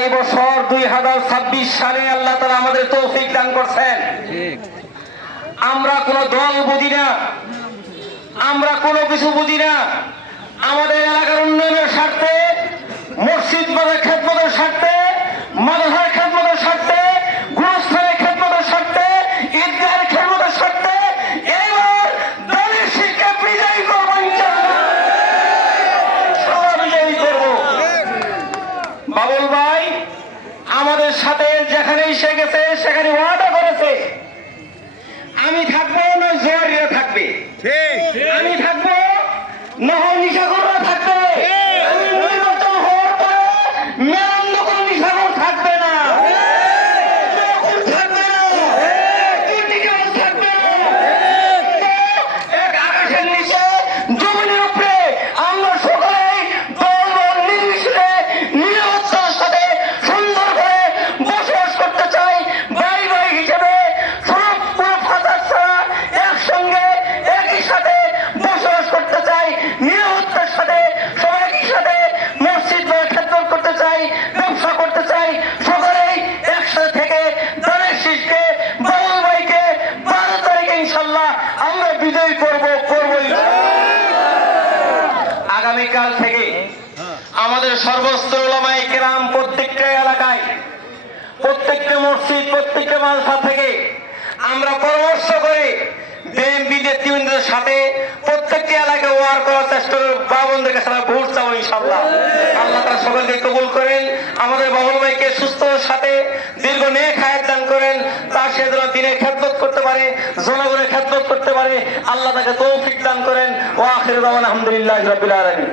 এই বছর দুই হাজার ছাব্বিশ সালে আল্লাহ তালা আমাদের তৌফিক দান করছেন। আমরা কোনো দল বুঝি না। আমরা কোনো কিছু বুঝি না। বাবুল ভাই আমাদের সাথে যেখানেই সে গেছে সেখানে ওয়াদা করেছে। আমি থাকব না জোয়ারিরা থাকবে। আমি থাকব না নিশাগররা থাকবে। আমি নির্বাচন হওয়ার পরে মেরান্দ ইনশাল্লাহ আমরা বিজয় করব, করবই। আগামীকাল থেকে আমাদের সর্বস্ত ওলামাই গ্রাম প্রত্যেকটা এলাকায়, প্রত্যেকটা মসজিদ, প্রত্যেকটা মালসা থেকে আমরা পরামর্শ করে বিএনপি নেতৃবৃন্দের সাথে প্রত্যেকটি এলাকায় ওয়ার করার চেষ্টা করব, বাবনদের কাছে আমরা ভোট চাবো ইনশাল্লাহ আল্লাহ তারা সকলকে কবুল করেন, আমাদের বাবুল ভাইকে সুস্থ সাথে দীর্ঘ নেক হায়াত দান করেন, তার সে দিনে খেদমত করতে পারে পারে আল্লাহ তাকে তৌফিক দান করেন। ও আখির আলহামদুলিল্লাহ রবিল আলমী